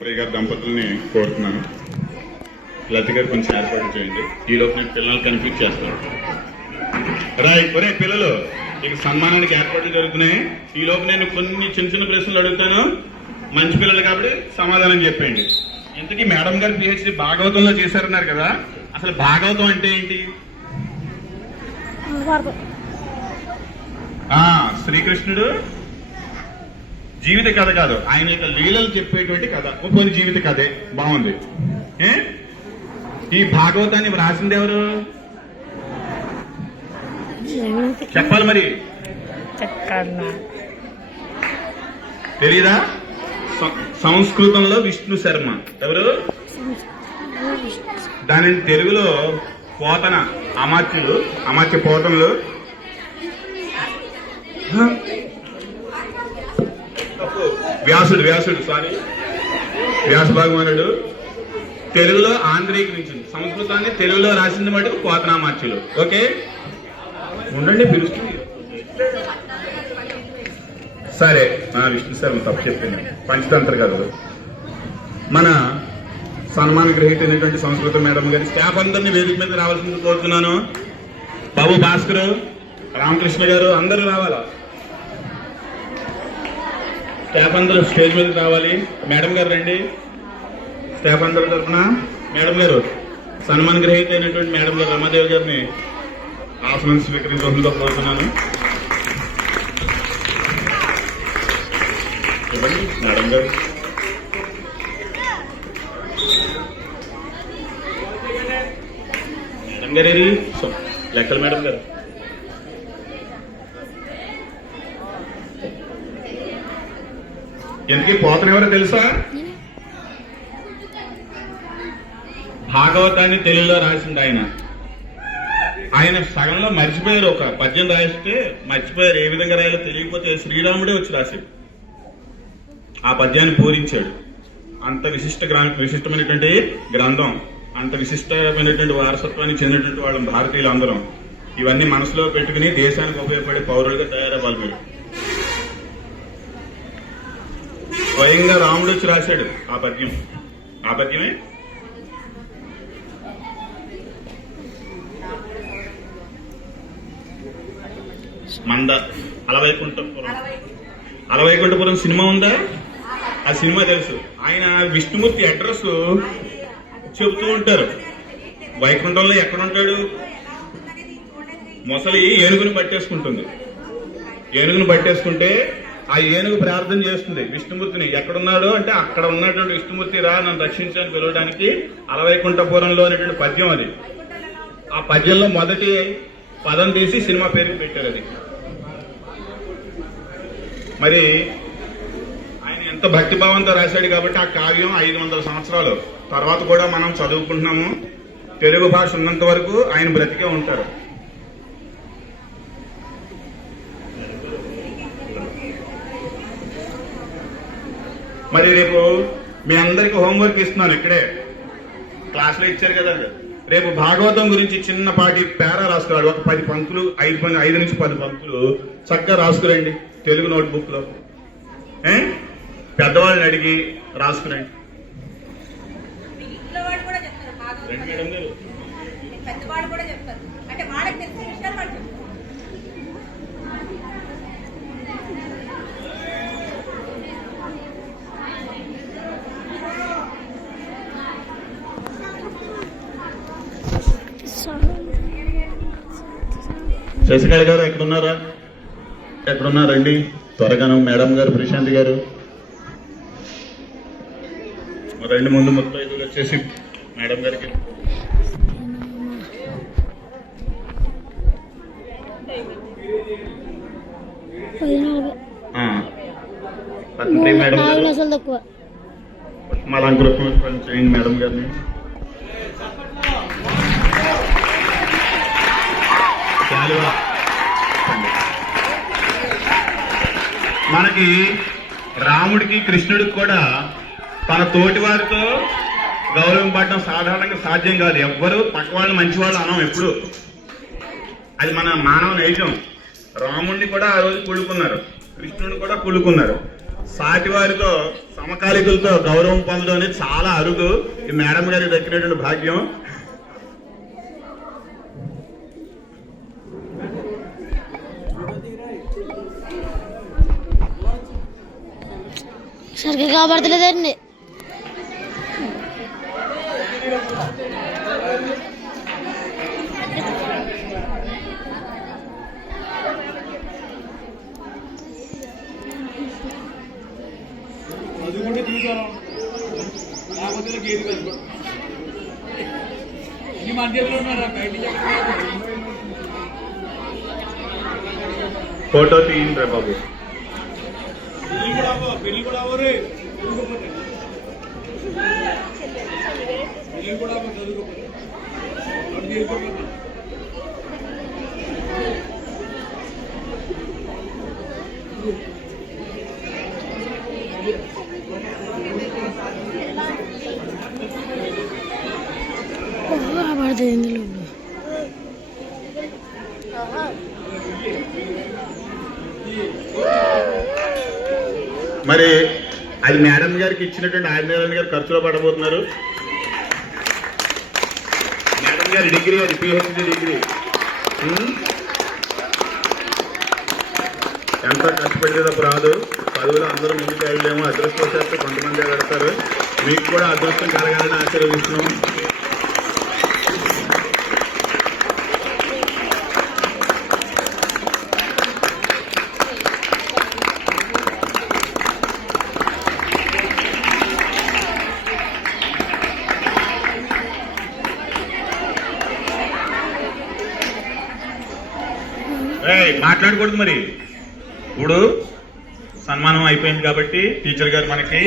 గారి దంపతుల్ని కోరుతున్నాను. లత గారు కొంచెం ఏర్పాటు చేయండి. ఈలోపు నేను పిల్లలు కన్ఫ్యూజ్ చేస్తాను. రైట్. ఒరే పిల్లలు, ఇక సన్మానానికి ఏర్పాట్లు జరుగుతున్నాయి. ఈలోపు నేను కొన్ని చిన్న చిన్న ప్రశ్నలు అడుగుతాను. మంచి పిల్లలు కాబట్టి సమాధానం చెప్పండి. ఇంతకీ మేడం గారు పిహెచ్డి భాగవతంలో చేశారన్నారు కదా, అసలు భాగవతం అంటే ఏంటి? శ్రీకృష్ణుడు జీవిత కథ కాదు, ఆయన యొక్క లీలలు చెప్పేటువంటి కథ. కొన్ని జీవిత కథే. బాగుంది. ఈ భాగవతాన్ని రాసింది ఎవరు చెప్పాలి మరి? తెలీదా? సంస్కృతంలో విష్ణు శర్మ. ఎవరు? దానిని తెలుగులో పోతన అమాత్య పోతనలు. వ్యాసుడు సారీ, వ్యాస భగవానుడు. తెలుగులో ఆంధ్రీకరించింది. సంస్కృతాన్ని తెలుగులో రాసింది మటుకు పోతనామాత్యులు. ఓకే, ఉండండి పిలుస్తుంది. సరే, విష్ణు శర్మ తప్పు చెప్పింది. పంచతంత్ర కథలు. మన సన్మాన గ్రహీత అయినటువంటి సంస్కృత మేడం గారి స్టాఫ్ అందరినీ వేదిక మీద రావాల్సింది కోరుతున్నాను. బాబు భాస్కర్, రామకృష్ణ గారు అందరూ రావాలా? స్టాఫ్ అందరూ స్టేజ్ మీద రావాలి. మేడం గారు రండి. స్టాఫ్ అందరి తరఫున మేడం గారు, సన్మాన గ్రహీత అయినటువంటి మేడం గారు రమాదేవి గారిని ఆసనం స్వీకరించవలసిందిగా కోరుతున్నాను. చెప్పండి మేడం గారు. మేడం గారు ఏది? లెక్కల మేడం గారు. ఎందుకు పోతన ఎవరో తెలుసా? భాగవతాన్ని తెలుగులో రాసింది ఆయన సగంలో మర్చిపోయారు. ఒక పద్యం రాయిస్తే మర్చిపోయారు. ఏ విధంగా రాయాలో తెలియకపోతే శ్రీరాముడే వచ్చి రాశాడు. ఆ పద్యాన్ని పూరించాడు. అంత విశిష్టమైనటువంటి గ్రంథం, అంత విశిష్టమైనటువంటి వారసత్వానికి చెందినటువంటి వాళ్ళం భారతీయులు అందరం. ఇవన్నీ మనసులో పెట్టుకుని దేశానికి ఉపయోగపడే పౌరులుగా తయారవ్వాలి. మీరు స్వయంగా రాముడు వచ్చి రాశాడు ఆ పద్యమే. మంద అలవైకుంఠపురం సినిమా ఉందా? ఆ సినిమా తెలుసు. ఆయన విష్ణుమూర్తి అడ్రస్ చెబుతూ ఉంటారు. వైకుంఠంలో ఎక్కడుంటాడు? మొసలి ఏనుగును పట్టేసుకుంటే ఆ ఏనుగు ప్రార్థన చేస్తుంది విష్ణుమూర్తిని. ఎక్కడున్నాడు అంటే అక్కడ ఉన్నటువంటి విష్ణుమూర్తి రా నన్ను రక్షించని పిలవడానికి అలవైకుంఠపురంలో అనేటువంటి పద్యం అది. ఆ పద్యంలో మొదటి పదం తీసి సినిమా పేరుకి పెట్టారు. అది మరి ఆయన ఎంత భక్తిభావంతో రాశాడు కాబట్టి ఆ కావ్యం 500 సంవత్సరాలు తర్వాత కూడా మనం చదువుకుంటున్నాము. తెలుగు భాష ఉన్నంత వరకు ఆయన బ్రతికే ఉంటారు. మరి రేపు మీ అందరికి హోంవర్క్ ఇస్తున్నాను. ఇక్కడే క్లాస్లో ఇచ్చారు కదా. రేపు భాగవతం గురించి చిన్నపాటి పేరా రాసుకురాడు. ఒక 10 పంక్తులు, 5 నుంచి 10 పంక్తులు చక్కగా రాసుకురండి తెలుగు నోట్బుక్ లో. పెద్దవాళ్ళని అడిగి రాసుకురండి. శశికళ గారు ఎక్కడున్నారండి? త్వరగాను మేడం గారు, ప్రశాంత్ గారు రండి. ముందు మొత్తం ఇది వచ్చేసి మేడం గారికి. మేడం గారు మలంకృతం చేయండి మేడం గారిని. మనకి రాముడికి కృష్ణుడికి కూడా తన తోటి వారితో గౌరవం పడడం సాధారణంగా సాధ్యం కాదు. ఎవ్వరు పక్క వాళ్ళు మంచి వాళ్ళు అనం ఎప్పుడు. అది మన మానవ నైజం. రాముడిని కూడా ఆ రోజు కుళ్ళుకున్నారు, కృష్ణుడిని కూడా కుళ్ళుకున్నారు. సాటి వారితో సమకాలికులతో గౌరవం పొందడం అనేది చాలా అరుదు. ఈ మేడం గారికి దక్కినటువంటి భాగ్యం. సరిగ్గా కాబడతలేదండి. ఫోటో తీయండి బాబు. పడుతుంది ఇందులో. మరి అది మేడం గారికి ఇచ్చినటువంటి ఆంజనేయులు గారు ఖర్చులో పడబోతున్నారు. మేడం గారి డిగ్రీ, అది పిహెచ్డి డిగ్రీ. ఎంత కష్టపడితే తప్ప రాదు. చదువులో అందరూ ముందుకు వెళ్ళలేము. అదృష్టవశాత్తు కొంతమంది పెడతారు. మీకు కూడా అదృష్టం కలగాలని ఆశీర్వదిస్తున్నాం. మాట్లాడకూడదు. మరి ఇప్పుడు సన్మానం అయిపోయింది కాబట్టి టీచర్ గారు మనకి